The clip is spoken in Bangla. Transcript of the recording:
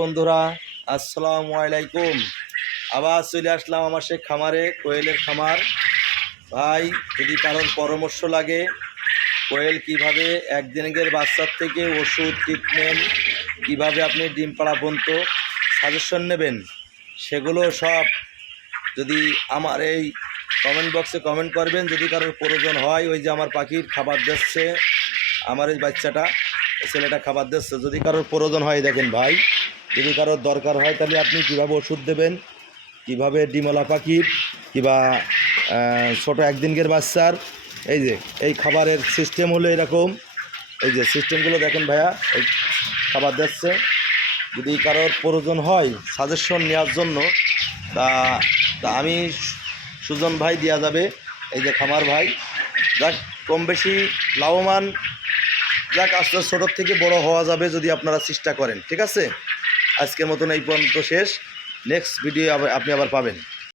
বন্ধুরা, আসসালামু আলাইকুম। আবার চলে আসলাম আমার সেই খামারে, কোয়েলের খামার। ভাই, যদি কারোর পরামর্শ লাগে কোয়েল কিভাবে একদিনের বাচ্চার থেকে ওষুধ ট্রিটমেন্ট কিভাবে আপনি ডিম পাড়া পর্যন্ত সাজেশন নেবেন, সেগুলো সব যদি আমার এই কমেন্ট বক্সে কমেন্ট করবেন। যদি কারোর প্রয়োজন হয়, ওই যে আমার পাখির খাবার দিচ্ছে, আমার এই বাচ্চাটা ছেলেটা খাবার দিচ্ছে, যদি কারোর প্রয়োজন হয় দেখেন ভাই, যদি কারোর দরকার হয় তাহলে আপনি কিভাবে ওষুধ দেবেন, কিভাবে ডিমলা পাখির কিংবা ছোটো একদিনকের বাচ্চার এই যে এই খাবারের সিস্টেম হলো এরকম। এই যে সিস্টেমগুলো দেখেন ভাইয়া, এই খাবার দিচ্ছে। যদি কারোর প্রয়োজন হয় সাজেশন নেওয়ার জন্য, তা তা আমি সুজন ভাই দেওয়া যাবে। এই যে খামার ভাই, যাক কম বেশি লাভবান, যাক আস্তে আস্তে ছোটোর থেকে বড় হওয়া যাবে যদি আপনারা চেষ্টা করেন। ঠিক আছে, আজকের মতন এই পর্যন্ত শেষ। নেক্সট ভিডিও আপনি আবার পাবেন।